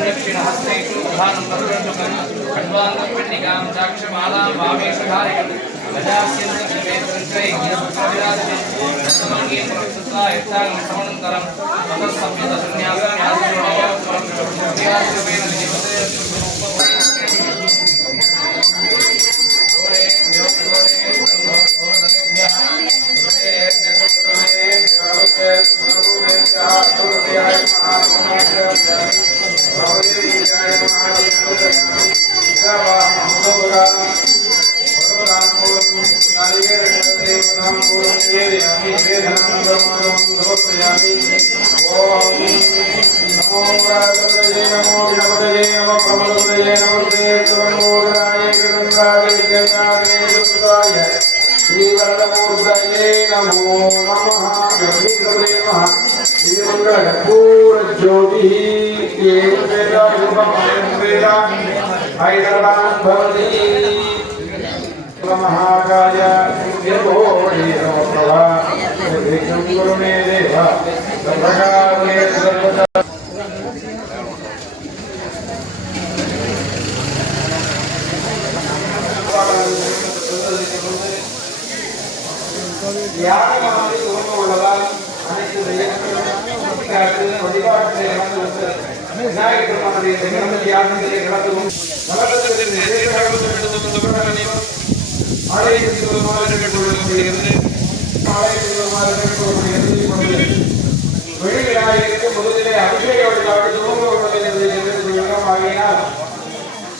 दक्षिणहस्तेषु प्रधानं दर्शनं खण्डवाङ्गं पिण्डिकां साक्षमालां भावेशधारयं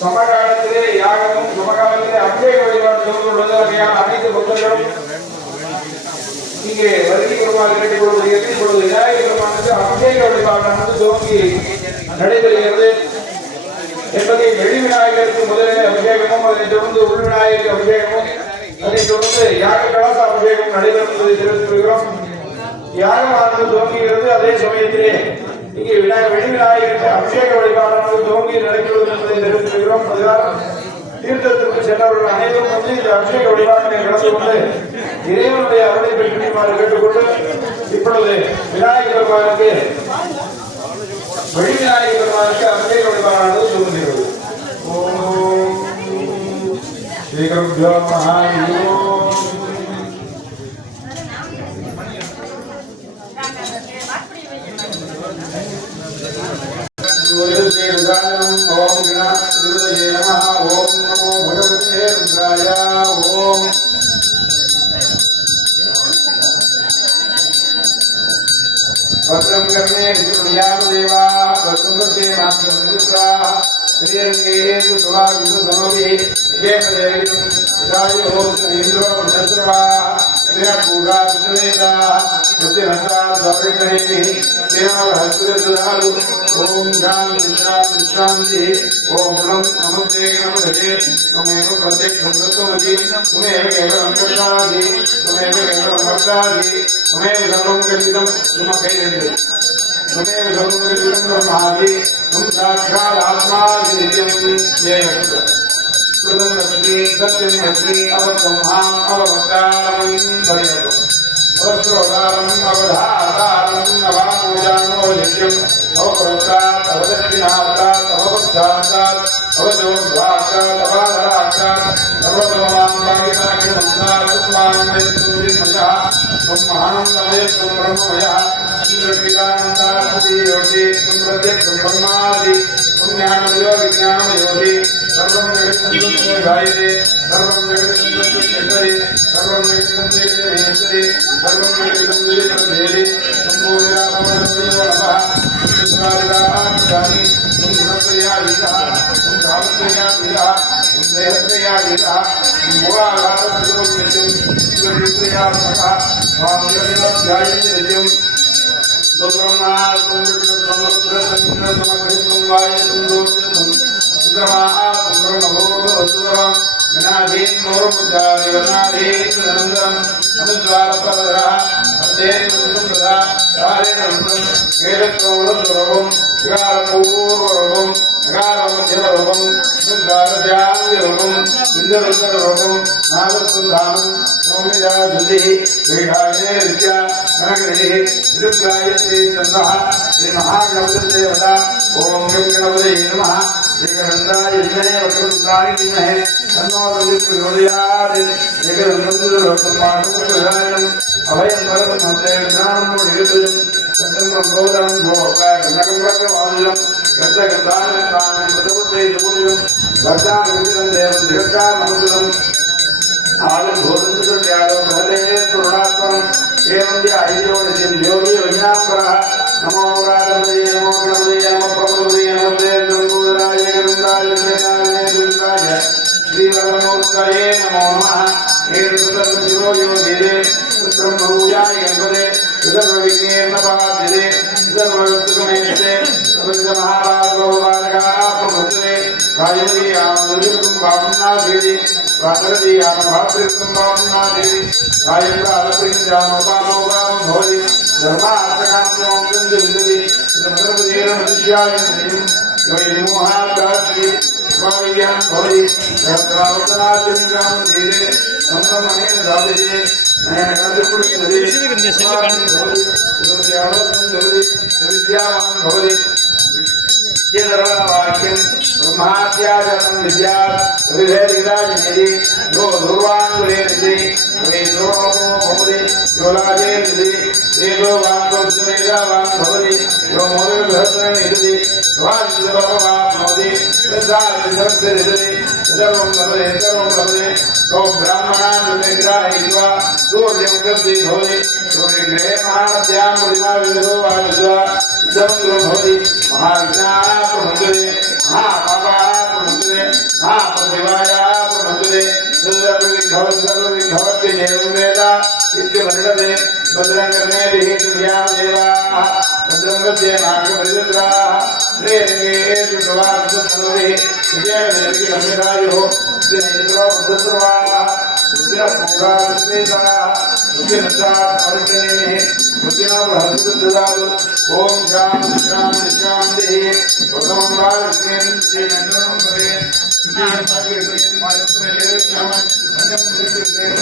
சமகாலத்திலே யாகமும் சமகாலத்திலே அபிஷேக வழிபாடு அனைத்து பக்தர்களும் இங்கே வருகை பெருமாள் கேட்டுக்கொள்வது இப்பொழுது விநாயகர் பெருமானுக்கு அபிஷேக வழிபாடானது துவங்கி நடைபெறுகிறது என்பதை வெளி விநாயகருக்கு முதலில் அபிஷேகமும் அதனைத் தொடர்ந்து உள் விநாயகருக்கு அபிஷேகமும் அதனைத் தொடர்ந்து யாக கலச அபிஷேகம் நடைபெறும் என்பதை தெரிவித்திருக்கிறோம். யாகமானது துவங்குகிறது. அதே சமயத்திலே இங்கே வெளி விநாயகருக்கு அபிஷேக வழிபாடானது துவங்கி நடைபெறுவது என்பதை தெரிவித்திருக்கிறோம். அதனால் தீர்த்தத்திற்கு சென்றவர்கள் அனைவரும் வந்து இந்த அபிஷேக வழிபாட்டினை கலந்து கொண்டு இறைவனுடைய அருளை பெற்றுமாறு கேட்டுக்கொண்டு இப்பொழுது விநாயகர் பெருமானுக்கு வெளி விநாயகர் பெருமானுக்கு அபிஷேக வழிபாடானது துவங்குகிறது. ஓம் ஸ்ரீ குருப்யோ நமः. ओम गणाधिपतये नमः. ओम नमो भगवते रुद्राय. ओम भद्रं कर्णे विष्णुयामदेवा भद्रं कर्णे मातृमित्रा श्रीरंगे सुभागुसमोदे विजयपदेविदं विदायो इन्द्रो वृषस्रवा विराट्पूगा विष्णुवेदा मुक्तिहस्ता द्वारिकरेणि सेनावहस्पुरसुधारु. ओम शांति शांति शांति. ओम ब्रह्म नमस्ते नमस्ते. त्वमेव प्रत्यक्षं तत्त्वमसि. त्वमेव केवलं कर्तासि. त्वमेव केवलं भक्तासि. त्वमेव सर्वं कलितं त्वमकैरण्यं. त्वमेव सर्वं कलितं ब्रह्मासि. त्वं साक्षात् आत्मासि नित्यं जयवन्तु. प्रसन्नसति सत्यनिहस्ति अवत्वंहाम् अवभक्तारं परिणतु. अवस्रोदारम् अवधातारम् अवामोजानो नित्यम् अवपुरस्तात् अवदक्षिणात्तात् अवपश्चात्तात् अवजोर्ध्वात्तात् अवाधरात्तात् सर्वतोमां भागिताखिलसंसारसुमान्मयस्तुर्मयः त्वं महानन्दमयस्त्वं ब्रह्ममयः इन्द्रक्रीडानन्दासि योगी त्वं प्रत्यक्षं ब्रह्मासि त्वं ज्ञानमयो विज्ञानमयोगी सर्वं जगत्संस्तुतो जायते सर्वं जगत्संस्तुत्यन्तरे सर्वं जगत्संस्तुतेश्वरे सर्वं जगत्संस्तुतेश्वरे सम्पूर्णाभवनमयो नमः. सुस्वादिदानि सुन्दरप्रियादितः सुन्दरप्रियादितः सुन्दरप्रियादितः मोहागारप्रियोनित्यं सुन्दरप्रियात्मकः स्वामियमेवाध्यायते नित्यं ब्रह्मा सुन्दरसमुद्रसमुद्रसमकृतं वायुसुन्दोषं सुन्दरमाः सुन्दरमभोगवसुरं विनाधीन् मोरमुद्रादिवनाधीन् सुनन्दरम् अनुद्वारपदरः अध्ययनं तथा कारेण वेदत्वं विकारपूर्वरूपं विकारमध्यरूपं विद्वारस्याङ्गिरूपं बिन्दुरुद्ररूपं नागसुन्धानं सौम्यजाशुद्धिः पीठाये विद्या कनकगृहिः विदुग्गायत्री चन्द्रः श्रीमहागणपतिदेवता ओम गणपते नमः एकदन्ताय विद्महे वक्रतुण्डाय धीमहि तन्नो प्रचोदयात् एकदन्तुल्यं अभयं परमं ज्ञानं मोदितं सत्यं ब्रह्मोदं भोगाय नगरवादिलं गतगतानि पदपुत्रे जमुदिलं भक्तां देवं जगत्तामनुदं आविर्भूतुर्यादो भले तुरुणात्मं एवं ध्याययोनित्यं योगी विज्ञापरः नमो राधवे नमो गणपते नमो प्रभुवे नमो देवदूतराय गरुडाय ज्ञानाय दुर्गाय श्रीवरमूर्तये नमो नमः हे सुतर्मशिरो योगिरे सुब्रह्मभूयाय गणपते सुधर्मविघ्नेर्नपादिरे सुधर्मवस्तुगुणेशते प्रपञ्चमहाभागवबालकाः प्रभुत्वे कायमुदीयामदुर्गं भावनादेवी प्रातरदीयामभातृकं भावनादेवी कायप्रातप्रिञ्जामोपामोपामं भवति धर्मार्थकाम्यों गन्धविन्दति धर्मदेन मनुष्याय योगिमोहादास्ति स्वामिज्ञान भवति सहस्रावतनादिं धीरे संगमनेन दादये नयन कंदपुरुषदे विद्यावान भवति यदर्वणवाक्यं ब्रह्माद्याजनं विद्यात् विभेदिदाजनेति यो दुर्वाङ्गुलेति वे दुर्वमो भवति यो लाजेति तेजो वाङ्गोऽर्जुनेदावान् भवति यो मोदबृहत्तमेति स्वादिर्भवान् भवति तद्धारिदर्शयति सर्वं लभते तो ब्राह्मणान् विग्रहयित्वा सूर्यं कृत्ति भवति सूर्यग्रहे महानद्यां परिमाविदो वायुज्वा इदं भवति महाविघ्नाः प्रभुते महापापाः प्रभुते महाप्रतिवायाः प्रभुते सर्वविघ्नभवति देवं वेद इत्यवर्णते भद्रं कर्णेभिः तुभ्यां देवाः भद्रं गच्छे नागपरिद्राः श्रेरङ्गे दुष्टवाक्सुतनुभिः विजयदेवी गम्यरायुः श्रीनेन्द्रो बुद्धसर्वाः रुद्रपूगाश्वेताः रुद्रनष्टात् अवर्जनेमिः रुद्रिणो बृहस्पतिर्ददातु ओम शांति शांति शांति भगवान बालकृष्ण श्रीनंदनं भवे श्रीनाथाग्रसेन मायत्मे लेवश्यामं धन्यं श्रीकृष्णेन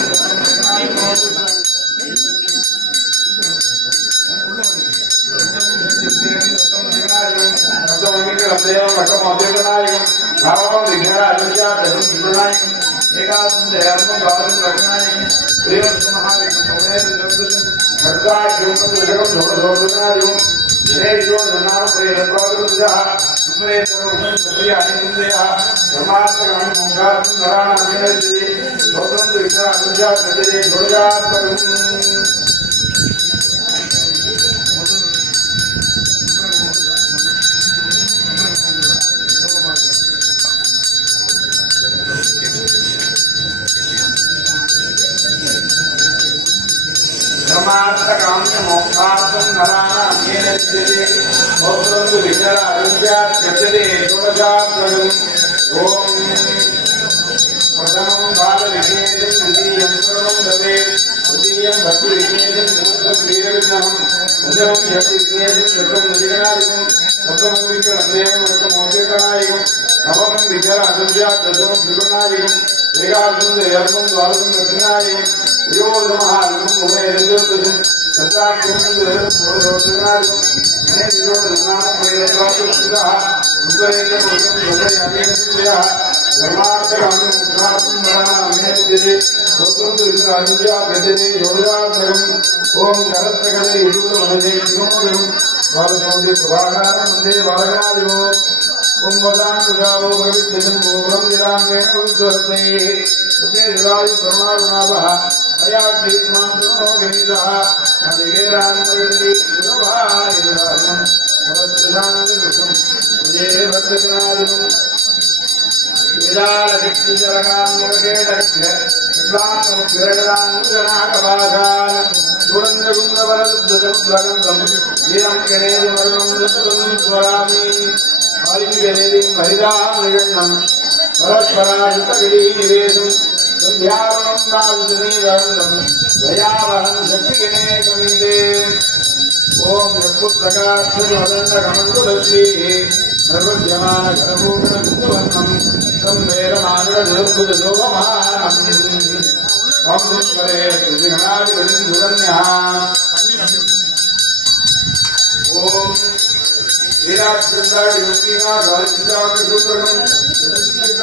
वीराचंद्रादि मुक्तिना दारिद्र्याग सुप्रगम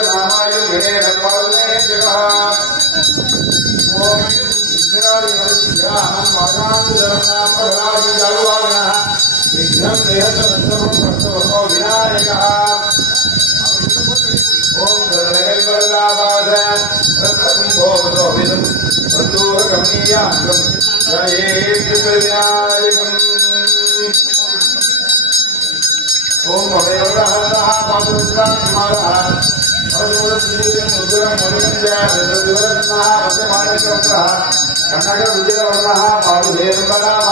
नामाय गणे रत्वालने जगः ओम विघ्नादि नरसिंहानं मागानुदरना प्रभरादि जालवागणः विघ्नं देहतरन्तरं भक्तवतो विनायकः ओम गणगणपदाबाध रत्नकुम्भोपतो विदं बन्धुरगमनीयाङ्गं जयेत्युपविनायकम् ओम अवयवरहरः पादुर्गाणमारः अवधूतश्रीं मुद्रं मणिञ्जय विवरन्नः वन्दमानकवत्रः कन्नडरुचिरवर्णः पादुहेरम्बराम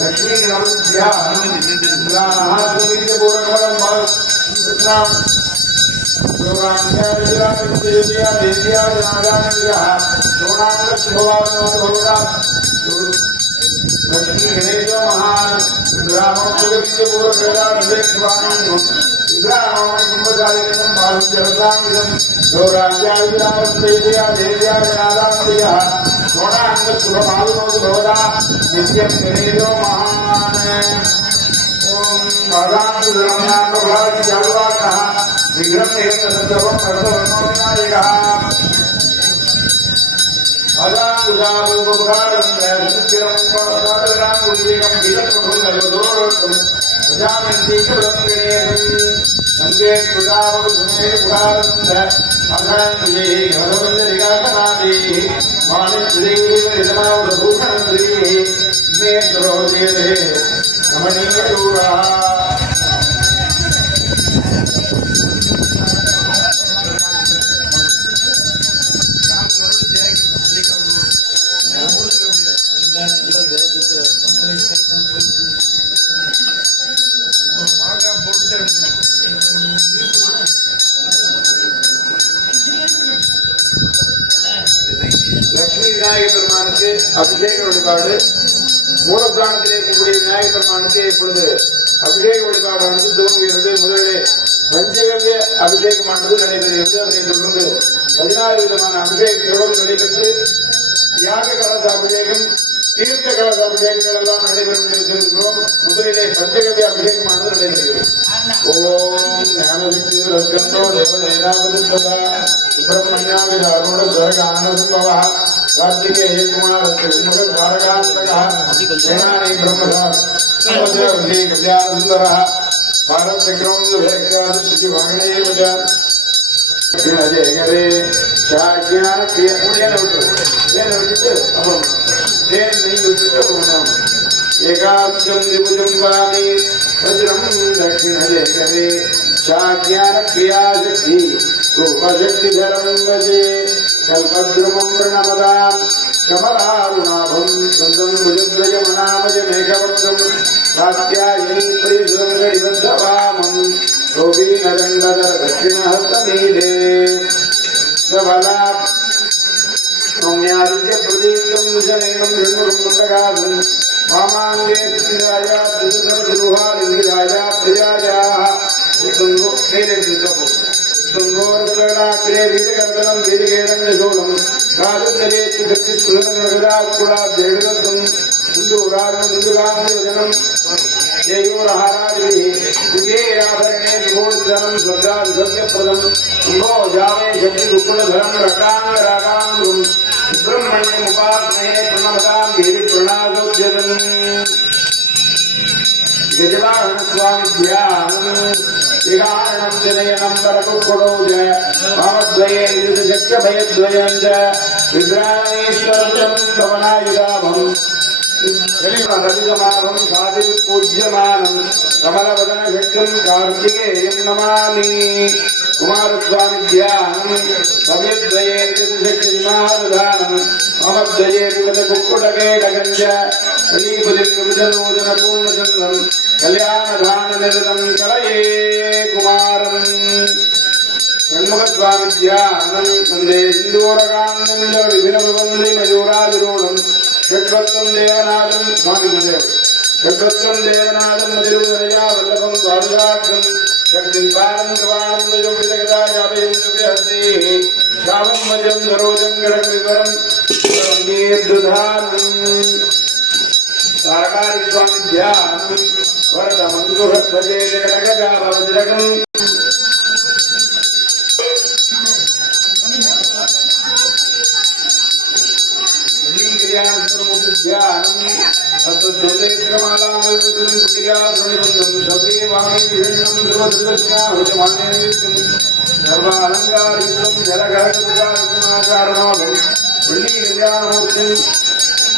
लक्ष्मीगणपत्याः इन्द्राणः सुविद्यपूर्णकवलं कृष्णां योगान्ध्यादिराजदेव्या देव्या जनागान्यः शोणाङ्गशुभवादनोद्भवरां लक्ष्मी गणेश महान इंद्राणों जगदीय पूर्व वेदा निवेशवाणं इंद्राणों कुंभचारिणं बाहुजलसांगितं गौराज्याविरावं देव्या देव्या जनादान्यः शोणाङ्ग शुभवादनोद्भवदा नित्यं गणेश महान ओम भगवान् प्रभुराज जालवाकः विघ्नं निरन्तरं सर्ववर्णो विनायकः लक्ष्मी विनायक பெருமானுக்கு அபிஷேக வழிபாடு மூலஸ்தானத்தில் இருக்கக்கூடிய விநாயகர் பெருமானுக்கு இப்பொழுது அபிஷேக வழிபாடானது துவங்குகிறது. முதலிலே பஞ்சகவ்ய அபிஷேகமானது நடைபெறுகிறது. அதனைத் தொடர்ந்து 16 விதமான அபிஷேகங்களும் நடைபெற்று யாக கலச அபிஷேகம் தீர்த்த கலச அபிஷேகங்கள் எல்லாம் நடைபெறும் என்று தெரிவிக்கிறோம். முதலிலே பஞ்சகவ்ய அபிஷேகமானது நடைபெறுகிறது. ஓம் ஞானசக்தி ரத்கந்தோ தேவதேனாவது சதா சுப்பிரமணியாவிதாரூட ஸ்வரகானசம்பவः கார்த்திகேய குமாரஸ்ய விண்முக தாரகாந்தகः சேனானி பிரம்மதாஸ் சமுத்திரவதி கல்யாணசுந்தரः பாரதக்ரமந்து வாகனேவ ஜெயகரே சாக்கியான ஏன விட்டுட்டு அப்புறம் தேன் நெய் விட்டுட்டு அப்புறம் ஏகாத்யம் திபுஜம்பாமி வஜ்ரம் தட்சிண ஜெயகரே சாக்கியான கிரியாசக்தி रूपशक्तिधरं भजे कल्पद्रुमं प्रणमतां कमलारुणाभं सुन्दं भुजद्वयमनामयमेकवक्त्रं कात्यायनी प्रियसुरङ्गडिबद्धवामं गोपीनदण्डधरदक्षिणहस्तमीडे सबला रम्यादित्यप्रदीप्तं निजनेनं ऋण्मुरुन्दकासं वामाङ्गे स्थिराया द्विसर्गरुहालिङ्गिराया प्रियायाः ृतगर्दनं वीरगेरं शोलं राजदले चिदत्तिस्फुलनगदाकुलाद्येडगं सिन्दूरागं जयोरहारादिभिः दिगेराभरणे विभूषितं स्वर्गादिसत्यप्रदं कुम्भो जामे शक्तिकुकुलधरं रकाङ्गरागाङ्गं सुब्रह्मण्यमुपास्महे प्रणमतां वीरिप्रणादोद्यतम् गजवाहन स्वामी ध्यानम् विहारणं जनयनं परकुक्कुडौज भावद्वये युधशक्यभयद्वयं च विद्राणेश्वरं कवनायुधाभं रविगमाभं साधिपूज्यमानं कमलवदनशक्तिं कार्तिकेयं नमामि कुमारस्वामी ध्यानं भव्यद्वये युधशक्तिमादधानं भावद्वये विमदकुक्कुटकेटकं च श्रीपतिं विमदनोदनपूर्णचन्द्रं कल्याणधाननिरतं कलये कुमारं षण्मुखस्वामी ध्यानं वन्दे सिन्दूरकान्तं विभिन्नवन्दे मयूराविरूढं षड्वक्त्रं देवनाथं स्वामी गुरुदेव षड्वक्त्रं देवनाथं मधुरया वल्लभं द्वादशाक्षं शक्तिपानं कृपानं दजोविजगदायापयं जुभ्यहस्ते श्यामं वजं सरोजं गणकविवरं दधानं तारकारि स्वामी ध्यानं वरदमन्दुहस्वजे जगदगजावज्रगम् ध्यानम् अस्तुद्वन्द्वेक्रमालामयुतं कुटिका श्रुणिबन्धं शबरी वामे विभिन्नं ध्रुवधृतस्याहुतमाने सर्वालङ्कारितं जलघरकवितारत्नाचारणोऽभं पुण्डीकल्याणमूर्तिं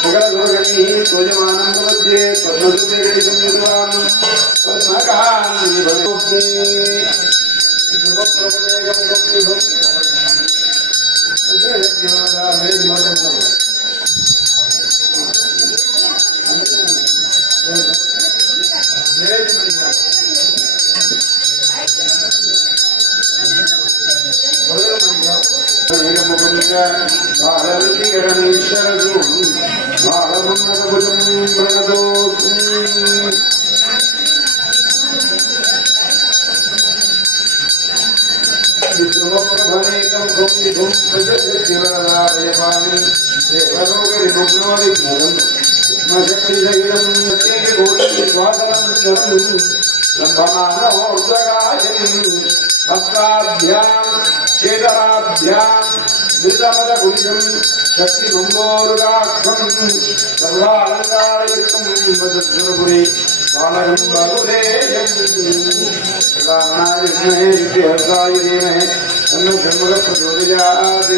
सकलदुर्गणैः ध्वजमानं प्रपद्ये पद्मसुतेरितं युतवां पद्मकान्तिभवति सर्वप्रभुमेकं विभुं विष्णुप्रभनेकं गुंविभुं प्रजगद्दिवरदायपामि देवलोकरिभुग्नोदिघ्नदं विष्णुशक्तिसहितं यज्ञकोटिविश्वासनं शरणं लम्बमानोर्ध्वकाशं हस्ताभ्यां चेतराभ्यां धृतमदकुलिशं शक्तिमम्बोरुगाख्यं सर्वालङ्कारयुक्तं वदद्गुरुपुरी बालकं बहुधेयं गणानाय विद्यासाय धीमहि तन्नो षण्मुखः प्रचोदयात्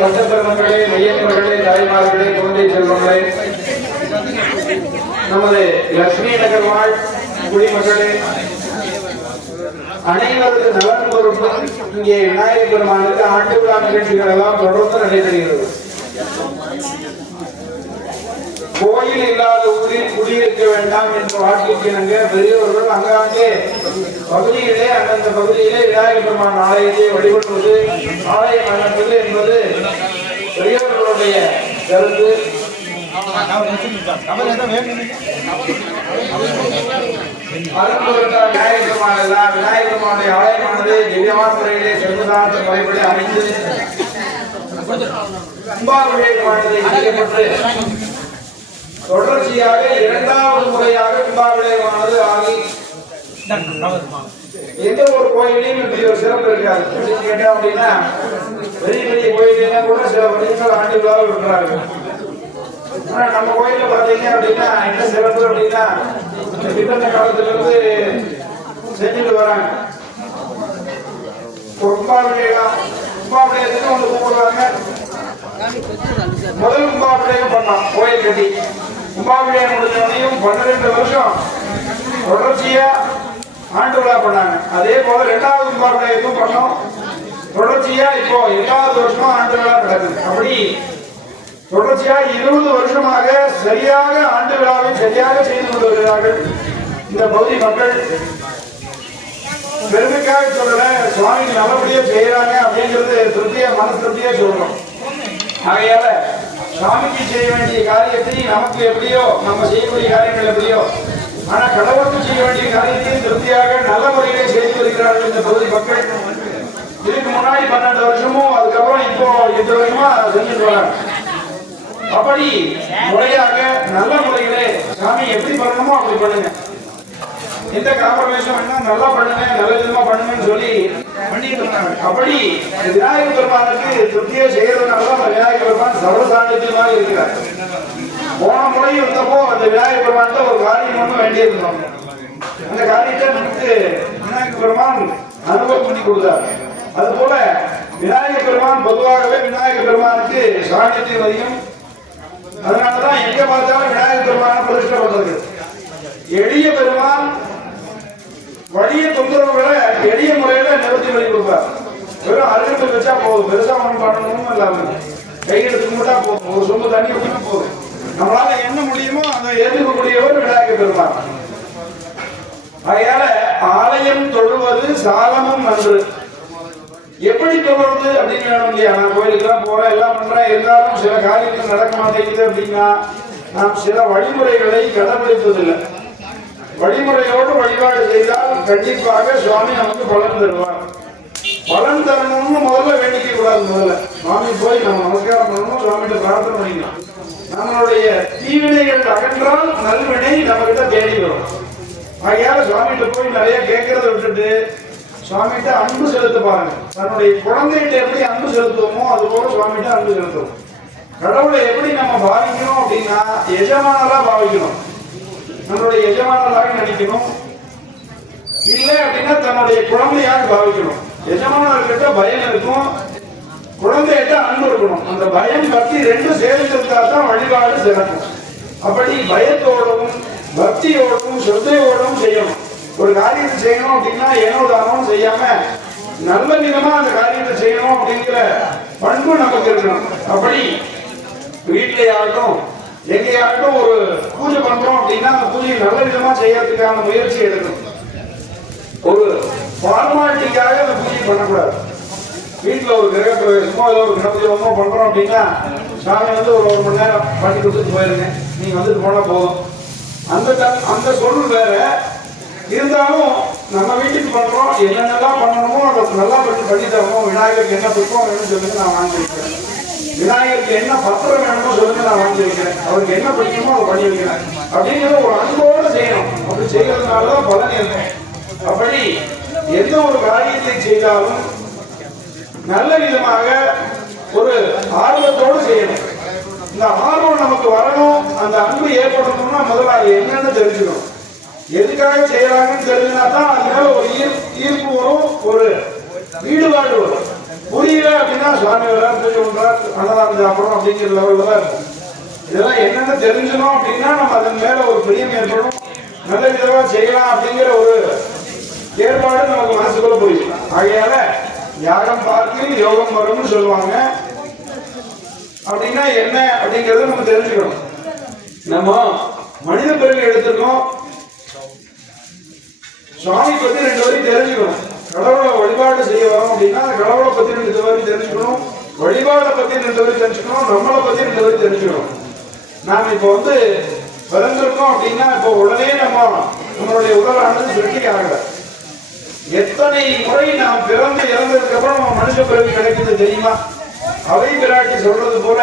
பக்தர்களே, மையங்களே, தாய்மார்களே, குழந்தை செல்வங்களே, நமது லட்சுமி நகர் வாழ் குடிமக்களே, அனைவரது நலன் பொருட்களும் இங்கே விநாயகர் பெருமானுக்கு ஆண்டு விழா நிகழ்ச்சிகள் எல்லாம் தொடர்ந்து நடைபெறுகிறது. கோயில் இல்லாத ஊரில் குடியிருக்க வேண்டாம் என்ற வாக்கியத்தினங்க பெரியவர்கள் அங்காங்கே பகுதியிலே அந்தந்த பகுதியிலே விநாயகர் பெருமான் ஆலயத்தை வழிபடுவது, ஆலயம் அமைப்பது என்பது பெரியவர்களுடைய கருத்து. விநாயகர் பெருமானுடைய ஆலயமானது திவ்யமான முறையிலே செல்வதான முறைப்படி அமைந்து கும்பாபிஷேகமானது செய்யப்பட்டு தொடர்ச்சியாக இரண்டாவது முறையாக கும்பாபிஷேகமானது ஆகி எந்த ஒரு கோயிலையும் இப்படி ஒரு சிறப்பு இருக்காது. கேட்டா அப்படின்னா பெரிய பெரிய கோயிலாம் கூட சில வருஷங்கள் ஆண்டு விழாவில் இருக்கிறாங்க. ஆனா நம்ம கோயில பாத்தீங்க அப்படின்னா என்ன சிறப்பு அப்படின்னா பிறந்த காலத்திலிருந்து செஞ்சுட்டு வராங்க. கும்பாபிஷேகத்துக்கு வந்து கூப்பிடுவாங்க. முதல் கும்பாபிஷேகம் பண்ணோம் கோயில் கட்டி. கும்பாபிஷேகம் முடிஞ்சவனையும் 12 வருஷம் தொடர்ச்சியா ஆண்டு விழா பண்ணாங்க. அதே போல 2வது கும்பாபிஷேகத்தும் பண்ணோம். தொடர்ச்சியா இப்போ 7வது வருஷம் ஆண்டு விழா நடக்குது. அப்படி தொடர்ச்சியா 20 வருஷமாக சரியாக ஆண்டு விழாவை சரியாக செய்து கொண்டு வருகிறார்கள் இந்த பகுதி மக்கள். பெருமைக்காக சொல்லல, சுவாமி நல்லபடியா செய்யறாங்க அப்படிங்கிறது திருப்தியா, மன திருப்தியா சொல்றோம். ஆகையால சுவாமிக்கு செய்ய வேண்டிய காரியத்தை நமக்கு எப்படியோ, நம்ம செய்யக்கூடிய காரியங்கள் எப்படியோ, ஆனா கடவுளுக்கு செய்ய வேண்டிய காரியத்தையும் திருப்தியாக நல்ல முறையிலே செய்து வருகிறார்கள் இந்த பகுதி மக்கள். இதுக்கு முன்னாடி 12 வருஷமும், அதுக்கப்புறம் இப்போ 8 வருஷமா செஞ்சுட்டு வராங்க. அப்படி முறையாக நல்ல முறையிலே சாமி எப்படி பண்ணணுமோ அப்படி பண்ணுங்க. எந்த காம்ப்ரமைஸும் வேணா நல்லா பண்ணுங்க, நல்ல விதமா பண்ணுங்கன்னு சொல்லி பண்ணிட்டு இருந்தாங்க. அப்படி விநாயகர் பெருமானுக்கு திருப்தியை செய்யறதுனால அந்த விநாயகர் பெருமான் சர்வசாநித்தியமாக இருக்கிறார். போன முறை இருந்தப்போ அந்த விநாயகர் பெருமான் ஒரு காரியம் ஒன்று வேண்டியிருந்தோம். அந்த காரியத்தை நமக்கு விநாயகர் பெருமான் அனுபவம் பண்ணி கொடுத்தார். அது போல விநாயகர் பெருமான் பொதுவாகவே விநாயகர் பெருமானுக்கு சாநித்தியம் அதிகம். அதனாலதான் எங்க பார்த்தாலும் விநாயகர் பெருமான பிரதிஷ்டை பண்றது. எளிய பெருமான் வழிய தொந்தரவுகளை எளிய முறையில நிறுத்தி வழி கொடுப்பார். வெறும் அருகத்தில் வச்சா போதும், பெருசா ஒன்றும் பண்ணணும் இல்லாம கையெழுத்து கும்பிட்டா போதும், ஒரு சொம்பு தண்ணி குடிச்சா போதும். நம்மளால என்ன முடியுமோ அதை ஏற்றுக்கக்கூடியவர் விநாயகர் பெருமான். அதனால ஆலயம் தொழுவது சாலமும் நன்று. எப்படி தொழுவது அப்படின்னு வேணும் இல்லையா? நான் கோயிலுக்கு எல்லாம் போறேன், எல்லாம் பண்றேன், இருந்தாலும் சில காரியங்கள் நடக்க மாட்டேங்குது அப்படின்னா நாம் சில வழிமுறைகளை கடைபிடிப்பதில்லை. வழிமுறையோடு வழிபாடு செய்தால் கண்டிப்பாக சுவாமி நமக்கு பலன் தருவார். பலன் தரணும்னு முதல்ல வேண்டிக்க கூடாது. முதல்ல சுவாமி போய் நம்ம நமஸ்காரம் பண்ணணும், சுவாமிகிட்ட பிரார்த்தனை பண்ணிக்கலாம். நம்மளுடைய தீவினைகள் அகன்றால் நல்வினை நம்ம கிட்ட தேடி வரும். ஆகையால சுவாமிகிட்ட போய் நிறைய கேட்கறத விட்டுட்டு சுவாமிகிட்ட அன்பு செலுத்த பாருங்க. தன்னுடைய குழந்தைகிட்ட எப்படி அன்பு செலுத்துவோமோ அது போல சுவாமிகிட்ட அன்பு செலுத்துவோம். கடவுளை எப்படி நம்ம பாவிக்கணும் அப்படின்னா எஜமானலா பாவிக்கணும், நம்மளுடைய எஜமானலாக நினைக்கணும். இல்லை அப்படின்னா தன்னுடைய குழந்தையாக பாவிக்கணும். எஜமானர்கிட்ட பயம் இருக்கும், குழந்தைகிட்ட அன்பு இருக்கணும். அந்த பயம் பக்தி ரெண்டும் சேர்ந்திருந்தா தான் வழிபாடு சிறக்கும். அப்படி பயத்தோடும் பக்தியோடும் சிரத்தையோடும் செய்யணும். ஒரு காரியத்தை செய்யணும் அப்படின்னா ஏனோதானமும் செய்யாம நல்ல விதமா அந்த காரியத்தை செய்யணும் அப்படிங்கிற பண்பு நமக்கு இருக்கணும். அப்படி வீட்டிலே ஆகட்டும், எங்கேயாட்டும் ஒரு பூஜை பண்றோம் அப்படின்னா அந்த பூஜையை நல்ல விதமா செய்யறதுக்கான முயற்சி எடுக்கணும். ஒரு ஃபார்மாலிட்டிக்காக அந்த பூஜை பண்ணக்கூடாது. வீட்டில் ஒரு கிரக பிரவேசமோ ஏதோ ஒரு கணபதி ஹோமோ பண்றோம் அப்படின்னா சாமி வந்து ஒரு 1 மணி நேரம் பண்ணி கொடுத்துட்டு போயிருங்க, நீங்க வந்துட்டு போனா போதும். அந்த சொல் வேற. இருந்தாலும் நம்ம வீட்டுக்கு பண்றோம், என்னென்னலாம் பண்ணணுமோ அதை நல்லா பண்ணி தரணும். விநாயகருக்கு என்ன புஷ்பம் வேணும்னு சொல்லுங்க, நான் வாங்கி வைக்கிறேன். விநாயகருக்கு என்ன பத்திரம் வேணுமோ சொல்லுங்க, நான் வாங்கி வைக்கிறேன். அவருக்கு என்ன பிடிக்குமோ அதை பண்ணி வைக்கிறேன் அப்படிங்கிற ஒரு அன்போடு செய்யணும். அப்படி செய்யறதுனாலதான் பலன் இருக்கும். அப்படி எந்த ஒரு காரியத்தை செய்தாலும் நல்ல விதமாக ஒரு ஆர்வத்தோடு செய்யணும். இந்த ஆர்வம் நமக்கு வரணும், அந்த அன்பு ஏற்படணும்னா முதல்ல அது என்னன்னு தெரிஞ்சுக்கணும். எதுக்காக செய்யறாங்கன்னு தெரிஞ்சுனா தான் அது மேல ஒரு ஈர்ப்பு வரும், ஒரு ஈடுபாடு வரும். புரியல அப்படின்னா சுவாமி வர்றார், பூஜை பண்றார், அன்னதானம் சாப்பிடணும் அப்படிங்கிற லெவலில் தான் இருக்கும். இதெல்லாம் என்னென்ன தெரிஞ்சுக்கணும் அப்படின்னா நம்ம அதன் மேல ஒரு பிரியம் ஏற்படும். நல்ல விதமா செய்யலாம் அப்படிங்கிற ஒரு ஏற்பாடு நமக்கு மனசுக்குள்ள புரியும். ஆகையால யாகம் பார்த்து யோகம் வரும்னு சொல்லுவாங்க. அப்படின்னா என்ன அப்படிங்கறத நம்ம தெரிஞ்சுக்கணும். நம்ம மனித பிறகு எடுத்துக்கணும். சுவாமி பத்தி 2 வரைக்கும் தெரிஞ்சுக்கணும். கடவுளை வழிபாடு செய்ய வரோம் அப்படின்னா கடவுளை பத்தி 2 வரைக்கும் தெரிஞ்சுக்கணும், வழிபாடை பத்தி 2 வரைக்கும் தெரிஞ்சுக்கணும், நம்மளை பத்தி 2 வரைக்கும் தெரிஞ்சுக்கணும். நாம இப்போ வந்து பிறந்திருக்கோம் அப்படின்னா இப்போ உடனே நம்மளுடைய உடலானது சுருட்டி ஆகல. எத்தனை முறை நாம் பிறந்து இறந்ததுக்கு அப்புறம் நம்ம மனுஷ பிறவி கிடைக்குது தெரியுமா? அவை பிராட்டி சொல்றது போல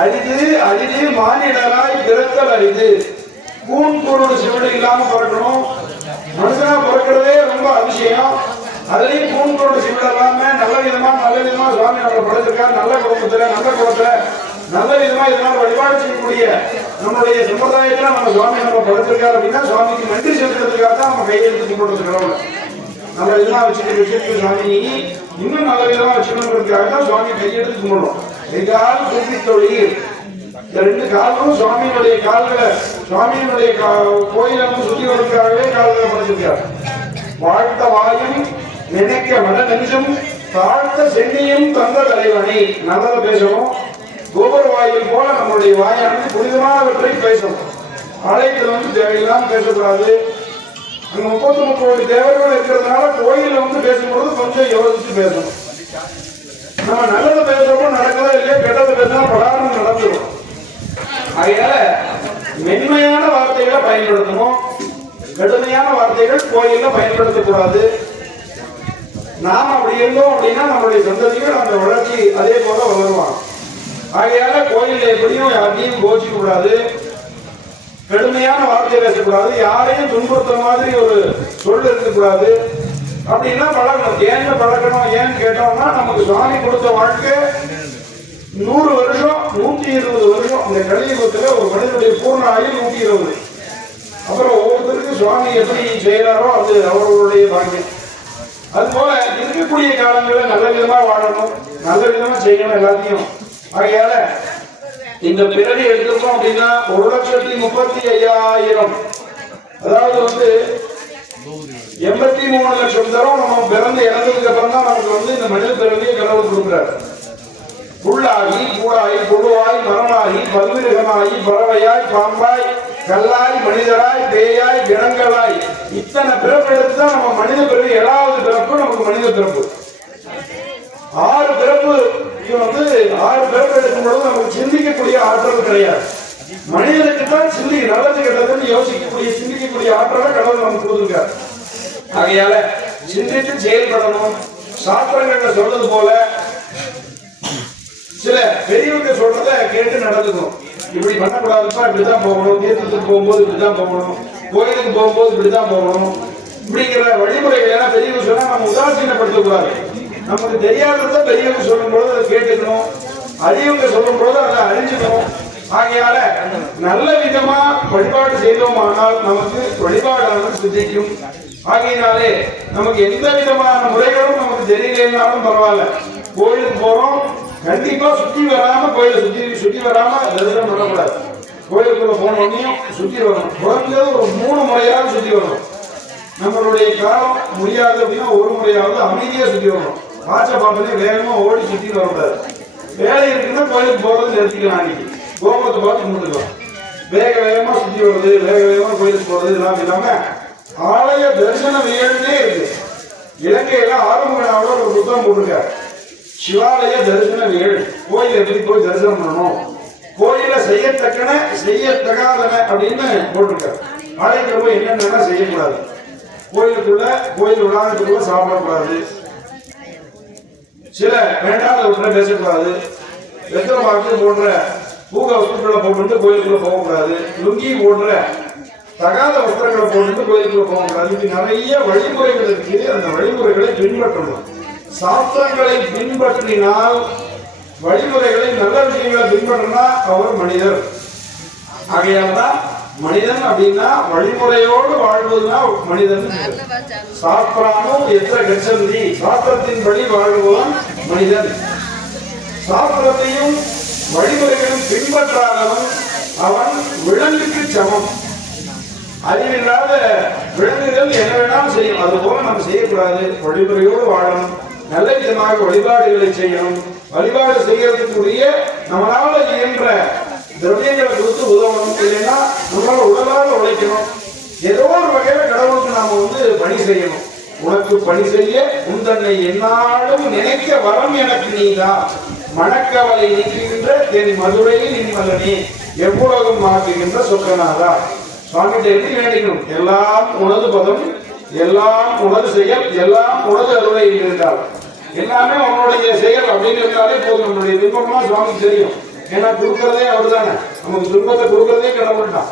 அரிது அரிது மானிடராய் பிறத்தல் அரிது. கூண் கூடு சிவடு இல்லாம பிறக்கணும். மனுஷனா பிறக்கிறதே ரொம்ப அதிசயம். அதுலயும் கூண் கூடு சிவடு இல்லாம நல்ல விதமா சுவாமி நம்மளை படைச்சிருக்காரு. நல்ல குடும்பத்துல நல்ல குலத்துல நல்ல விதமா இதனால வழிபாடு செய்யக்கூடிய நம்மளுடைய சம்பிரதாயத்துல நம்ம சுவாமி நம்ம படைச்சிருக்காரு அப்படின்னா சுவாமிக்கு நன்றி செலுத்துறதுக்காக தான் நம்ம கையெழுத்து கும்பிடுறதுக்கு நல்ல விதமா வச்சுட்டு சுவாமி இன்னும் நல்ல விதமா வச்சுக்கணுங்கிறதுக்காக தான் சுவாமி கையெடுத்து கும்பிடுறோம். எங்காலும் திருப்பி தொழில் இந்த 2 காலும் சுவாமியினுடைய கால்களை சுவாமியினுடைய கோயிலை வந்து சுற்றி வருவதற்காகவே கால்களை படைச்சிருக்காரு. வாழ்த்த வாயும் நினைக்க வட நெஞ்சம் தாழ்த்த சென்னியும் தந்த தலைவனை நல்லதை பேசணும். கோபுர வாயில் போல நம்மளுடைய வாயானது புனிதமானவற்றை பேசணும். ஆலயத்தில் வந்து தேவையில்லாம பேசக்கூடாது. அங்க 33 தேவர்கள் இருக்கிறதுனால கோயில வந்து பேசும்போது கொஞ்சம் யோசிச்சு பேசணும். நம்ம நல்லதை பேசுறப்போ நடக்கதா இல்லையா, கெட்டதை பேசினா படாரம் நடந்துடும். அதனால மென்மையான வார்த்தைகளை பயன்படுத்தணும், கடுமையான வார்த்தைகள் கோயில்ல பயன்படுத்தக்கூடாது. நாம் அப்படி இருந்தோம் அப்படின்னா நம்மளுடைய சந்ததிகள் அந்த வளர்ச்சி அதே போல வளருவாங்க. ஆகையால கோயில்ல எப்படியும் யாரையும் கோச்சிக்க கூடாது, கடுமையான வார்த்தை பேசக்கூடாது, யாரையும் துன்புறுத்த மாதிரி ஒரு சொல் இருக்கக்கூடாது. அப்படின்னா பழகணும். ஏன்னு பழகணும் ஏன்னு கேட்டோம்னா நமக்கு சுவாமி கொடுத்த வாழ்க்கை 100 வருஷம் 120 வருஷம். இந்த கலியுகத்துல ஒரு மனிதனுடைய பூர்ண ஆயுள் 120. அப்புறம் ஒவ்வொருத்தருக்கும் சுவாமி எப்படி செய்யறாரோ அது அவர்களுடைய பாக்கியம். அது போல இருக்கக்கூடிய காலங்களில் நல்ல விதமா வாழணும், நல்ல விதமா செய்யணும் எல்லாத்தையும். ஆகையால இந்த பிறவி எடுத்துக்கோம் அப்படின்னா 1,35,000 அதாவது வந்து 83 லட்சம் தரம் நம்ம பிறந்து இறந்ததுக்கு அப்புறம் தான் நமக்கு வந்து இந்த மனித பிறவியை கடவுள் கொடுக்குறாரு. புல்லாகி பூடாய் புழுவாய் மரமாகி பல்விருகமாகி பறவையாய் பாம்பாய் கல்லாய் மனிதராய் பேயாய் கிணங்களாய் இத்தனை பிறப்பு எடுத்து தான் நம்ம மனித பிறவி. 7வது பிறப்பு நமக்கு மனித பிறப்பு. 6 பிறப்பு வந்து 6 பிறப்பு எடுக்கும் பொழுது நமக்கு சிந்திக்கக்கூடிய ஆற்றல் கிடையாது. மனிதனுக்கு தான் நல்லது கெட்டதுன்னு யோசிக்கக்கூடிய சிந்திக்கக்கூடிய ஆற்றலை கடவுள் நமக்கு கொடுத்துருக்காரு. ஆகையால சிந்தித்து செயல்படணும். சாஸ்திரங்கள்ல சொல்றது போல சில பெரியவங்க சொல்றத கேட்டு நடந்துக்கணும். இப்படி பண்ணக்கூடாதுப்பா, இப்படிதான் போகணும், தீர்த்தத்துக்கு போகும்போது இப்படிதான் போகணும், கோயிலுக்கு போகும்போது இப்படிதான் போகணும், இப்படிங்கிற வழிமுறைகள் எல்லாம் பெரியவங்க சொன்னா நம்ம உதாசீனப்படுத்தக்கூடாது. நமக்கு தெரியாதத பெரியவங்க சொல்லும் பொழுது அதை கேட்டுக்கணும், அறியவங்க சொல்லும் பொழுது அதை அறிஞ்சுக்கணும். ஆகையால நல்ல விதமா வழிபாடு செய்தோமானால் நமக்கு வழிபாடானது சித்திக்கும். ஆகையினாலே நமக்கு எந்த விதமான முறைகளும் நமக்கு தெரியலனாலும் பரவாயில்ல, கோயிலுக்கு போறோம் கண்டிப்பா சுத்தி வராம கோயிலை சுத்தி வராம தரிசனம் பண்ணக்கூடாது. கோயிலுக்குள்ள போனோடனையும் சுத்தி வரணும். குறைஞ்சது ஒரு 3 முறையாவது சுத்தி வரணும். நம்மளுடைய காலம் முடியாது அப்படின்னா 1 முறையாவது அமைதியா சுத்தி வரணும். பாச்ச பார்த்தோன்னே வேகமா ஓடி சுத்தி வரக்கூடாது. வேலை இருக்குன்னா கோயிலுக்கு போறது நிறுத்திக்கலாம். அன்னைக்கு கோபத்தை பார்த்து கும்பிட்டுக்கலாம். வேக வேகமா சுத்தி வருது, வேக வேகமா கோயிலுக்கு போறது இதெல்லாம் இல்லாம ஆலய தரிசன வியல்னே இருக்கு. இலங்கையில ஆறுமுகனாவோட ஒரு புத்தகம் போட்டிருக்காரு, சிவாலய தரிசன வியல். கோயில் எப்படி போய் தரிசனம் பண்ணணும், கோயில செய்யத்தக்கன செய்யத்தகாதன அப்படின்னு போட்டிருக்காரு. ஆலயத்துல போய் என்னென்ன செய்யக்கூடாது, கோயிலுக்குள்ள கோயில் விழாக்கத்துக்குள்ள சாப்பிடக்கூடாது, சில வேண்டாத ஒன்றை பேசக்கூடாது, வெத்தலை பாக்கு போன்ற பூக வஸ்துக்களை போட்டு கோயிலுக்குள்ள போகக்கூடாது, லுங்கி போன்ற தகாத வஸ்திரங்களை போட்டு கோயிலுக்குள்ள போகக்கூடாது. இப்படி நிறைய வழிமுறைகள் இருக்கு. அந்த வழிமுறைகளை பின்பற்றணும். சாஸ்திரங்களை பின்பற்றினால், வழிமுறைகளை நல்ல விஷயங்களை பின்பற்றினா அவர் மனிதர். ஆகையால் தான் மனிதன் அப்படின்னா வழிமுறையோடு வாழ்வதுனா மனிதன். சாஸ்திரானும் எத்த கச்சந்தி, சாஸ்திரத்தின்படி வாழ்வதும் மனிதன். சாஸ்திரத்தையும் வழிமுறைகளும் பின்பற்றாதவன் அவன் விலங்குக்கு சமம். அறிவில்லாத விலங்குகள் என்ன வேணாலும் செய்யும், அது போல நம்ம செய்யக்கூடாது. வழிமுறையோடு வாழணும், நல்ல விதமாக வழிபாடுகளை செய்யணும். வழிபாடு செய்யறதுக்குரிய நம்மளால இயன்ற திரவியங்களை கொடுத்து உதவணும். இல்லைன்னா நம்மளால உடலால உழைக்கணும். ஏதோ ஒரு வகையில கடவுளுக்கு நாம பணி செய்யணும். உனக்கு பணி செய்ய உந்தன்னை என்னாலும் நினைக்க வரம் எனக்கு நீதான், மணக்கவலை நீக்குகின்ற என் மதுரையில் இன்மலனே, எவ்வுலகம் மாற்றுகின்ற சொக்கநாதா. சுவாமிகிட்ட எப்படி வேண்டிக்கணும், எல்லாம் உனது பதம், எல்லாம் உனது செயல், எல்லாம் உனது அருளை இருந்தால், எல்லாமே உன்னுடைய செயல் அப்படின்னு இருந்தாலே போதும். நம்மளுடைய துன்பம்லாம் சுவாமிக்கு தெரியும். ஏன்னா கொடுக்கறதே அவர் தானே, நமக்கு துன்பத்தை கொடுக்கறதே கடவுள் தான்.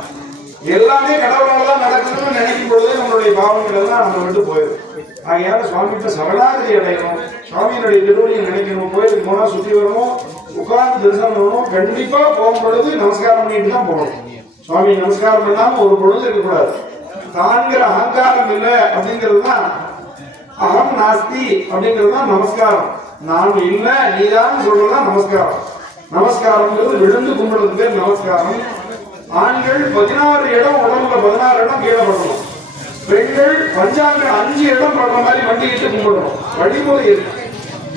எல்லாமே கடவுளால தான் நடக்குதுன்னு நினைக்கும் பொழுதே நம்மளுடைய பாவங்கள் எல்லாம் நம்ம விட்டு போயிடும். ஆகையால சுவாமிகிட்ட சரணாகதி அடையணும், சுவாமியினுடைய திருவடியை நினைக்கணும். கோயிலுக்கு போனா சுற்றி வரணும், உட்கார்ந்து தரிசனம் பண்ணணும். கண்டிப்பா போகும் பொழுது நமஸ்காரம் பண்ணிட்டு தான் போகணும். சுவாமி நமஸ்காரம் பண்ணாம ஒரு பொழுது இருக்கக்கூடாது. தான்கிற அகங்காரம் இல்லை அப்படிங்கிறது தான் அகம் நாஸ்தி அப்படிங்கிறது தான் நமஸ்காரம். நான் இல்லை நீதான் சொல்றதுதான் நமஸ்காரம். நமஸ்காரம்ங்கிறது விழுந்து கும்பிடுறது பேர் நமஸ்காரம். ஆண்கள் 16 இடம் உடம்புல 16 இடம் கீழே படணும். பெண்கள் பஞ்சாங்க 5 இடம் படுற மாதிரி வண்டியிட்டு கும்பிடணும். வழிமுறை இருக்கு.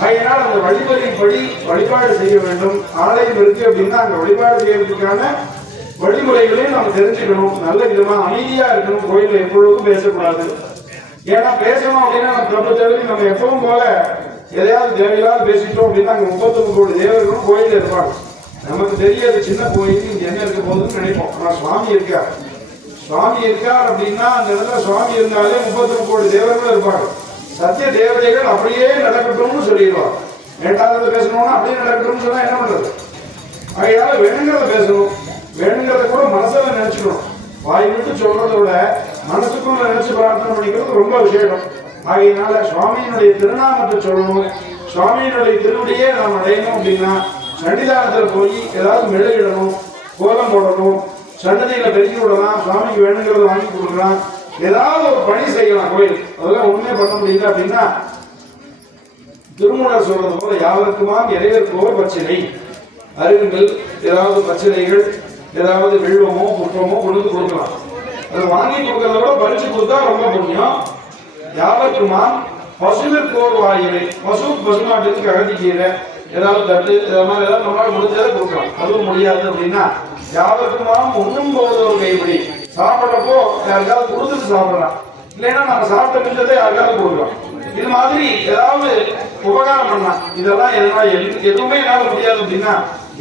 அதனால் அந்த வழிமுறைப்படி வழிபாடு செய்ய வேண்டும். ஆலயம் இருக்கு அப்படின்னா அங்க வழிபாடு செய்யறதுக்கான வழிமுறைகளையும் நம்ம தெரிஞ்சுக்கணும். நல்ல விதமா அமைதியா இருக்கணும். கோயில எப்பொழுதும் பேசக்கூடாது. ஏன்னா பேசணும் அப்படின்னா நம்ம தப்பு தேவை. நம்ம எப்பவும் போல எதையாவது தேவையில்லாத பேசிட்டோம் அப்படின்னா அங்க 39 கோடி தேவர்களும் கோயில இருப்பாங்க. நமக்கு தெரியாது சின்ன கோயில் இங்க என்ன இருக்க போகுதுன்னு நினைப்போம். ஆனா சுவாமி இருக்கார். சுவாமி இருக்கார் அப்படின்னா அந்த இடத்துல சுவாமி இருந்தாலே 39 கோடி தேவர்களும் இருப்பாங்க. சத்திய தேவதைகள் அப்படியே நடக்கட்டும்னு சொல்லிடுவாங்க. வேண்டாத பேசணும்னா அப்படியே நடக்கட்டும்னு சொன்னா என்ன பண்றது? அதனால வேணுங்கிறத பேசணும். வேணுங்கிறத கூட மனசுல நினைச்சுக்கணும். வாய் விட்டு சொல்றத விட மனசுக்குள்ள நினைச்சு பிரார்த்தனை பண்ணிக்கிறது ரொம்ப விசேஷம். ஆகையினால சுவாமியினுடைய திருநாமத்தை சொல்லணும். சுவாமியினுடைய திருவடியே நாம் அடையணும் அப்படின்னா சன்னிதானத்தில் போய் ஏதாவது மெழுகிடணும், கோலம் போடணும், சன்னதியில பெருக்கி விடலாம், சுவாமிக்கு வேணுங்கிறத வாங்கி கொடுக்கலாம், ஏதாவது ஒரு பணி செய்யலாம். கோயில் அதெல்லாம் ஒண்ணுமே பண்ண முடியல அப்படின்னா திருமூலர் சொல்றது போல யாருக்குமாம் இறைவருக்கோ பச்சிலை, அருகில் ஏதாவது பச்சிலைகள் ஏதாவது வெள்ளமோ குற்றமோ கொண்டு கொடுக்கலாம். அது வாங்கி கொடுக்கறத விட பறிச்சு கொடுத்தா ரொம்ப புண்ணியம். யாவருக்குமாம் பசுவிற்கு ஒரு வாயிலை, பசுமாட்டுக்கு அகதிக்கீரை ஏதாவது தட்டு மாதிரி ஏதாவது நம்மளால முடிஞ்சதை கொடுக்கலாம். அதுவும் முடியாது அப்படின்னா யாவருக்குமாம் ஒன்றும் போது ஒரு கைப்பிடி சாப்பிட்றப்போ யாருக்காவது கொடுத்துட்டு சாப்பிடலாம். இல்லைன்னா நம்ம சாப்பிட்ட மிஞ்சத்தை யாருக்காவது கொடுக்கலாம். இது மாதிரி ஏதாவது உபகாரம் பண்ணலாம். இதெல்லாம் எதுவுமே என்னால் முடியாது அப்படின்னா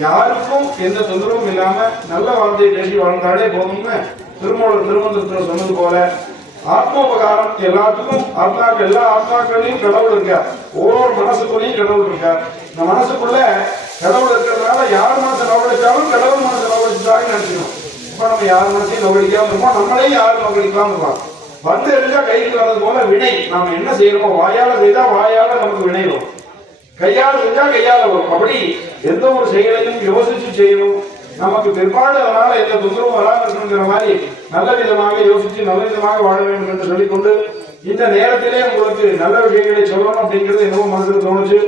யாருக்கும் எந்த தொந்தரவும் இல்லாம நல்ல வார்த்தையை பேசி வாழ்ந்தாலே போதும்னு திருமூலர் திருமந்திரத்தில் சொன்னது போல ஆத்மோபகாரம் எல்லாத்துக்கும் ஆத்மாக்கள் எல்லா ஆத்மாக்களையும் கடவுள் இருக்கார். ஒவ்வொரு மனசுக்குள்ளேயும் கடவுள் இருக்கார். இந்த மனசுக்குள்ள கடவுள் இருக்கிறதுனால யார் மனசை நோக்கடிச்சாலும் கடவுள் மனசை நோக்கடிச்சாலும் நினைச்சிடும். இப்ப நம்ம யார் மனசையும் நோக்கடிக்காம இருப்போம், நம்மளையும் யாரும் நோக்கடிக்காம இருப்பாங்க. வந்து இருந்தா கைக்கு வர்றது போல வினை நாம என்ன செய்யறோமோ வாயால செய்தா வாயால நமக்கு வினை வரும், கையால் செஞ்சா கையால வரும். அப்படி எந்த ஒரு செயலையும் யோசிச்சு செய்யணும். நமக்கு பிற்பாடு அதனால எந்த தொந்தரவும் வராமல் இருக்கணுங்கிற மாதிரி நல்ல விதமாக யோசிச்சு நல்ல விதமாக வாழ வேண்டும் என்று சொல்லிக்கொண்டு இந்த நேரத்திலே உங்களுக்கு நல்ல விஷயங்களை சொல்லணும் அப்படிங்கிறது என்னவோ மனசுக்கு தோணுச்சு.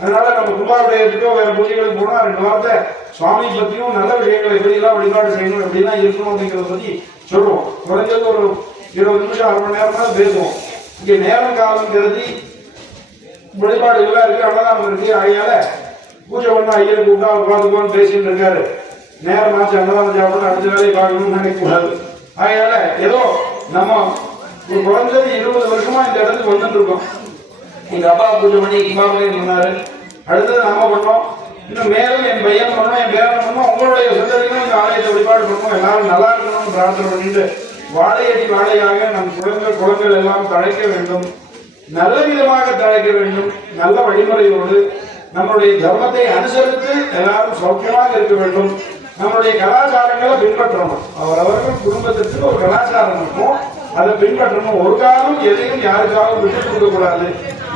அதனால நம்ம கும்பாபிஷேகத்துக்கோ வேற பூஜைகளுக்கு போனா 2 வார்த்தை சுவாமி பத்தியும் நல்ல விஷயங்களை எப்படிலாம் வழிபாடு செய்யணும் எப்படிலாம் இருக்கணும் அப்படிங்கிறத பத்தி சொல்லுவோம். குறைஞ்சது ஒரு 20 நிமிஷம் 1/2 மணி நேரம் பேசுவோம். இங்க நேரம் காலம் கருதி வழிபாடுகள்லாம் இருக்கு, அன்னதானம் இருக்கு. ஆகையால பூஜை பண்ண ஐயர் கூப்பிட்டா அவர் பார்த்துக்கோன்னு பேசிட்டு இருக்காரு. நேரமாச்சு அன்னதானம் சாப்பிடணும் அடுத்த வேலையை பார்க்கணும்னு நினைக்கக்கூடாது. அதனால ஏதோ நம்ம ஒரு குறைஞ்சது 20 வருஷமா இந்த இடத்துக்கு வந்துட்டு இருக்கோம். எங்க அப்பா பூஜை பண்ணி இமாமலே சொன்னாரு, அடுத்தது நாம பண்ணோம், இன்னும் மேலும் என் பையன் பண்ணணும், என் பேரன் பண்ணணும், உங்களுடைய சொந்தங்களும் இந்த ஆலயத்தை வழிபாடு பண்ணணும், எல்லாரும் நல்லா இருக்கணும்னு பிரார்த்தனை பண்ணிட்டு வாழையடி வாழையாக நம் குளங்கள் எல்லாம் தழைக்க வேண்டும், நல்ல விதமாக தழைக்க வேண்டும், நல்ல வழிமுறையோடு நம்மளுடைய தர்மத்தை அனுசரித்து எல்லாரும் சௌக்கியமாக இருக்க வேண்டும். நம்மளுடைய கலாச்சாரங்களை பின்பற்றணும். அவரவர்கள் குடும்பத்திற்கு ஒரு கலாச்சாரம் இருக்கும், அதை பின்பற்றணும். ஒரு காலம் எதையும் யாருக்காகவும் விட்டுக் கொடுக்க கூடாது.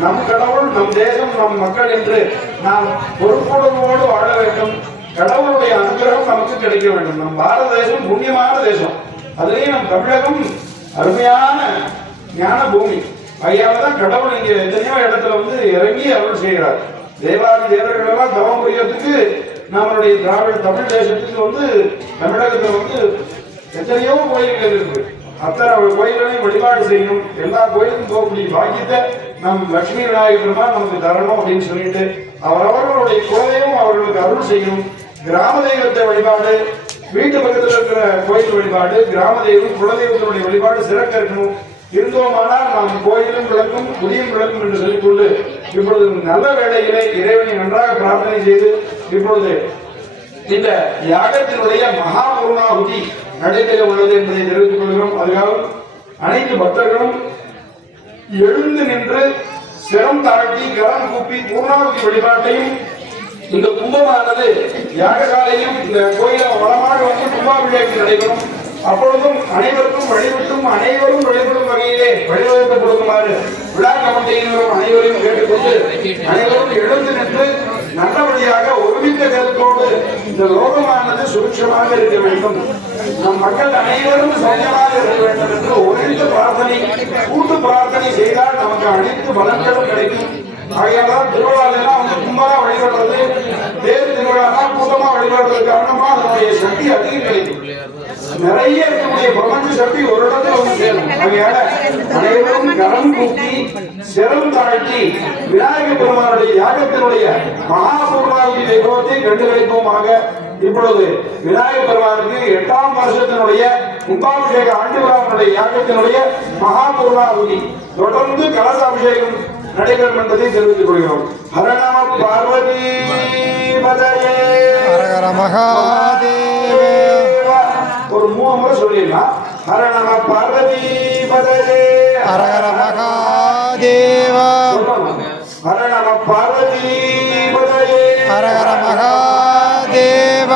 நம் கடவுள், நம் தேசம், நம் மக்கள் என்று நாம் பொறுப்புணர்வோடு வாழ வேண்டும். கடவுளுடைய அனுகிரகம் நமக்கு கிடைக்க வேண்டும். நம் பாரத தேசம் புண்ணியமான தேசம், அதுலேயும் நம் தமிழகம் அருமையான ஞான பூமி. ஐயாவதான் கடவுள் இங்க எத்தனையோ இடத்துல வந்து இறங்கி அருள் செய்கிறார். தேவாதி தேவர்கள் எல்லாம் தவம் புரியறதுக்கு நம்மளுடைய திராவிட தமிழ் தேசத்துக்கு வந்து தமிழகத்துல வந்து எத்தனையோ கோயில்கள் இருக்கு. அத்தனை கோயில்களையும் வழிபாடு செய்யணும். எல்லா கோயிலுக்கும் போகக்கூடிய பாக்கியத்தை நம் லட்சுமி விநாயகர் பெருமாள் நமக்கு தரணும் அப்படின்னு சொல்லிட்டு அவரவர்களுடைய குலதெய்வம் அவர்களுக்கு அருள் செய்யணும். கிராம தெய்வத்தை வழிபாடு, வீட்டு பக்கத்தில் இருக்கிற கோயில் வழிபாடு, கிராம தெய்வம் குலதெய்வத்தினுடைய வழிபாடு சிறக்க இருக்கணும். இருந்தோமானால் நாம் கோயிலும் விளக்கும் புதியும் விளக்கும் என்று சொல்லிக்கொண்டு இப்பொழுது நல்ல வேளையிலே இறைவனை நன்றாக பிரார்த்தனை செய்து இப்பொழுது இந்த யாகத்தினுடைய மகா பூர்ணாகுதி நடைபெற உள்ளது என்பதை தெரிவித்துக் கொள்கிறோம். அதுக்காக அனைத்து பக்தர்களும் எழுந்து நின்று சிரம் தாழ்த்தி கரம் கூப்பி பூர்ணாகுதி வழிபாட்டையும் இந்த கும்பமானது யாகசாலையும் இந்த கோயில வளமாக வந்து கும்பாபிஷேகம் நடைபெறும். அப்பொழுதும் அனைவருக்கும் வழிபட்டும் அனைவரும் வழிபடும் வகையிலே வழிவகுத்து கொடுக்குமாறு விழா கமிட்டியினரும் அனைவரையும் கேட்டுக்கொண்டு அனைவரும் எழுந்து நின்று நல்லபடியாக ஒருமித்த கருத்தோடு இந்த லோகமானது சுபிட்சமாக இருக்க வேண்டும், நம் மக்கள் அனைவரும் சௌக்கியமாக இருக்க வேண்டும் என்று ஒருமித்த பிரார்த்தனை, கூட்டு பிரார்த்தனை செய்தால் நமக்கு அனைத்து பலன்களும் கிடைக்கும். ஆகையால் திருவிழாவெல்லாம் வந்து கும்பலா வழிபடுறது, தேர் திருவிழா கூட்டமா வழிபடுறது காரணமா அதனுடைய சக்தி அதிகம் கிடைக்கும். நிறைய இருக்கக்கூடிய பிரபஞ்ச சக்தி ஒரு இடத்துல வந்து சேரும். ஆகையால அனைவரும் கரம் கூப்பி சிரம் தாழ்த்தி விநாயகர் பெருமானுடைய யாகத்தினுடைய மகாபூர்ணாகுதி வைபவத்தை கண்டுகளிப்போமாக. இப்பொழுது விநாயகர் பெருமானுக்கு 8ஆம் வருஷத்தினுடைய கும்பாபிஷேக ஆண்டு விழாவினுடைய யாகத்தினுடைய மகாபூர்ணாகுதி தொடர்ந்து கலசாபிஷேகம் நடைபெறும் என்பதை தெரிவித்துக் கொள்கிறோம். ஹர நம பார்வதி பதயே, ஹர ஹர மகாதேவ. ஒரு 3 முறை சொல்லிடலாம். ஹர நம பார்வதி பதயே, ஹர ஹர மகாதேவ. ஹர நம பார்வதி பதயே, ஹர ஹர மகாதேவ.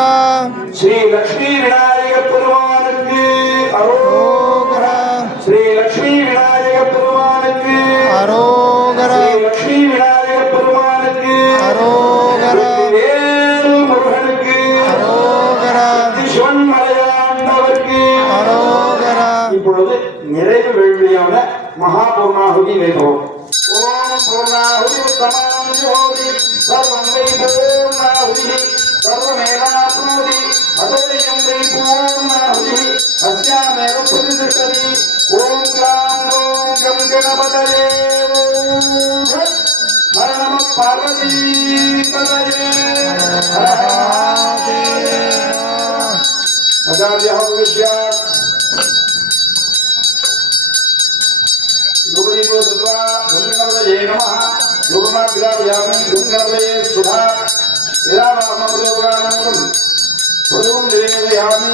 ஸ்ரீ லட்சுமி விநாயகர் பெருமானுக்கு அரோகரா. ஸ்ரீ லட்சுமி விநாயகர் பெருமானுக்கு அரோகரா. ஸ்ரீ லட்சுமி விநாயகர் பெருமானுக்கு அரோகரா. முருகனுக்கு அரோகரா. சிவன் மலையாண்டவருக்கு அரோகரா. இப்பொழுது நிறைவு வேள்வியான மகாபூர்ணாகுதி வைபவம். ஓம் பூர்ணாகுதி உத்தமம் ஜோதி சர்வம் வை பூர்ணாகுதி சர்வமேவாப்னோதி அதோயம் வை பூர்ணாகுதி அஸ்யாமேவ பிரதிஷ்டதி. ஓம் க்ளாம் ஓம் கம் கணபதயே. ஹர நம பார்வதி பதயே, ஹர ஆச்சார்ய பவிஷ்யாத் யோகிகோ தத்வா கங்கணபதயே நமः. யோகமாக்ராவயாமி கங்கணபதயே சுதா ஏதாவாமப்ரோகானமும் புருவம் நிவேதயாமி.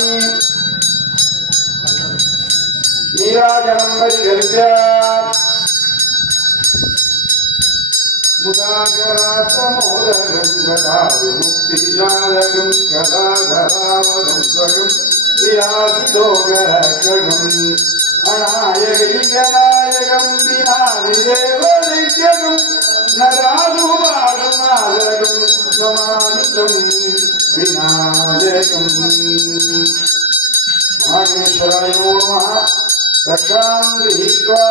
நீராஜனம் பரிகல்ப்யாத் முதாகராத்தமோதகம் கதா விமுக்திஜாலகம் கதாதராவதம் வியாசிதோகரகம் அநாயகலிங்கநாயகம் விநாதிதேவதைத்யகம் நராதுபாகநாதகம் நமாமிதம் விநாயகம். மகேஸ்வராய நமः. தக்ஷாம் கிரஹீத்வா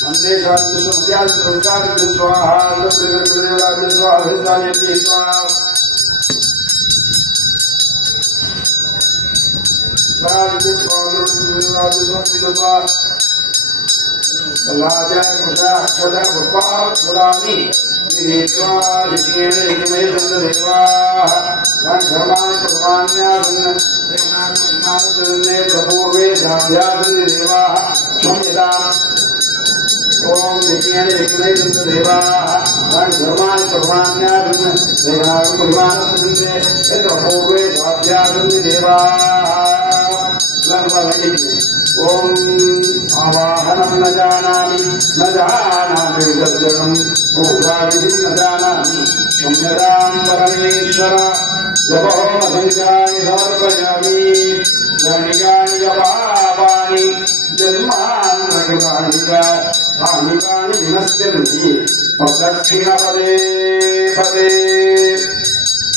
Mande Shanti Shamdhyal Shamdhyal Swaha Saprigar Gurudevara Swaha Visayati Swaha Rajya Swaha Gurudevara Swaha Raja Kuda Kuda Bhuppa Purani Nidva Nidhiyene Nidhime Sandadeva Dharmani Purmanya Sannadhane Prabhurve Dhyadhyadhyadeva Swamyadam Om Nidhiyene Nidhime Sandadeva Dharmani Purmanya Sannadhane Prabhurve Dhyadhyadhyadeva Om Avahanam न जानामि विदर्जनम् पूजाविधिं न जानामि क्षम्यतां परमेश्वर जपहोमसंख्यानि समर्पयामि जनिकानि जपापानि जन्मान्नकृतानि च तानि तानि विनश्यन्ति प्रदक्षिणपदे पदे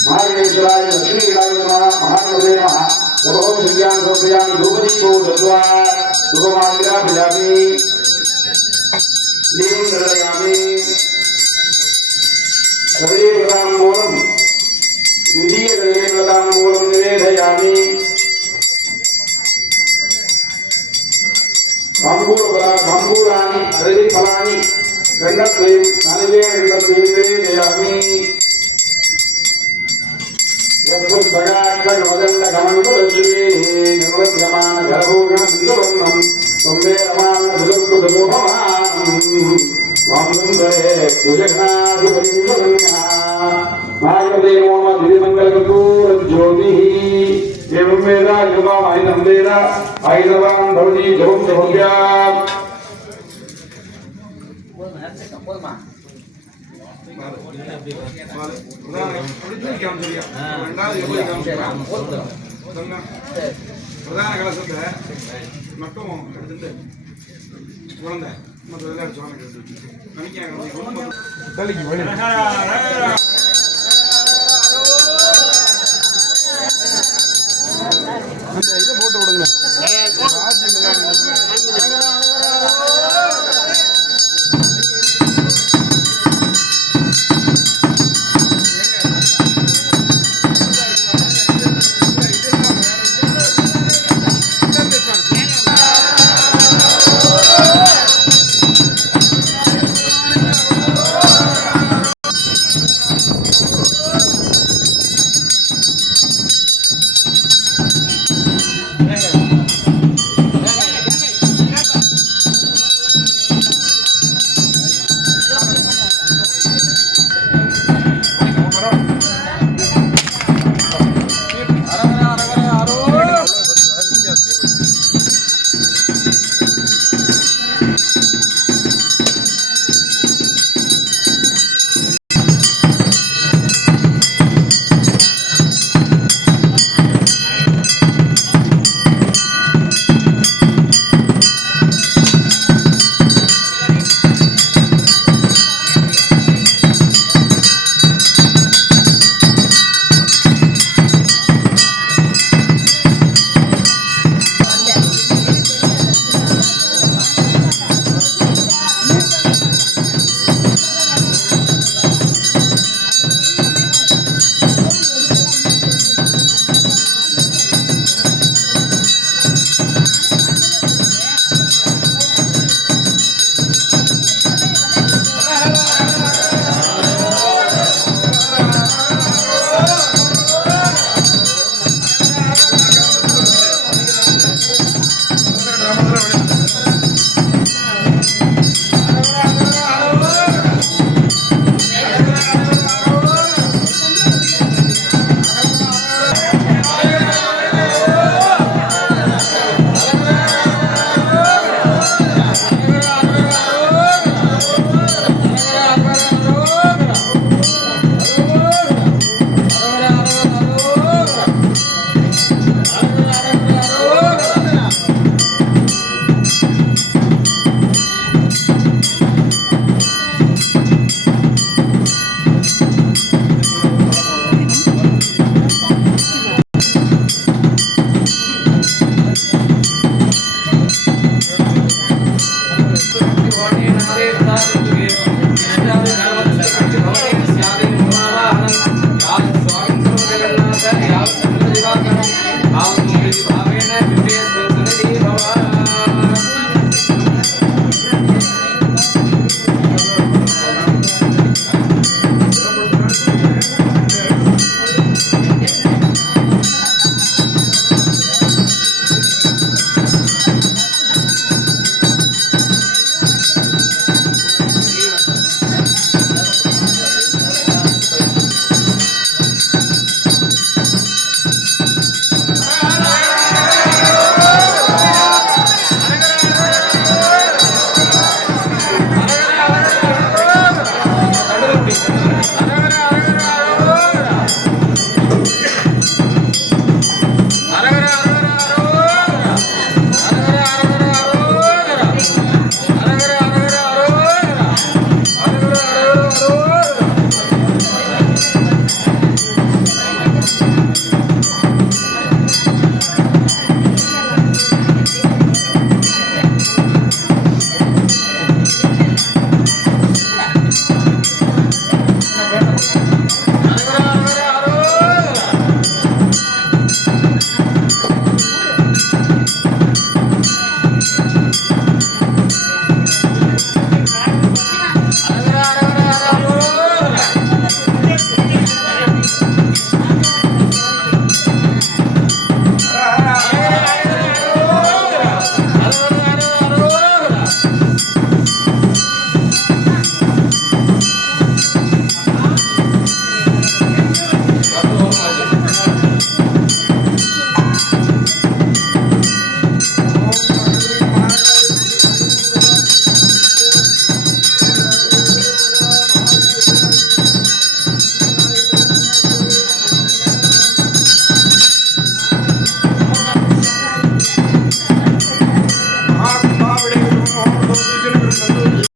महागणेश्वराय लक्ष्मीगणाय नमः महागणपतये नमः जपहोमसंख्यानि समर्पयामि धूपदीपो दत्त्वा धूपमाग्रापयामि दीपं दर्शयामि कदलीफलाम्बूलं द्वितीयकदलीफलाम्बूलं निवेदयामि ताम्बूलानि कदलीफलानि गण्डद्वयं नारिकेलगण्डद्वयं निवेदयामि यत्पुस्तकाक्षरमदण्डकमण्डलश्री निर्वध्यमान घरभूषणसिन्धुवर्णं त्वमे रमानसुकृतमोहमानम् वामसुन्दरे भुजगणाधिपतिं नागदे नमः दिव्यमङ्गलकर्पूरज्योतिः एवं वेद युवाम् आयुधं वेद आयुधवान् भवति जपं जपव्याम् பிரதான கலசத்தை மட்டும் எடுத்துட்டு குழந்தை மற்ற விளையாட்டு சுவாமி தள்ளிக்கு வழி அந்த இதை போட்டு விடுங்க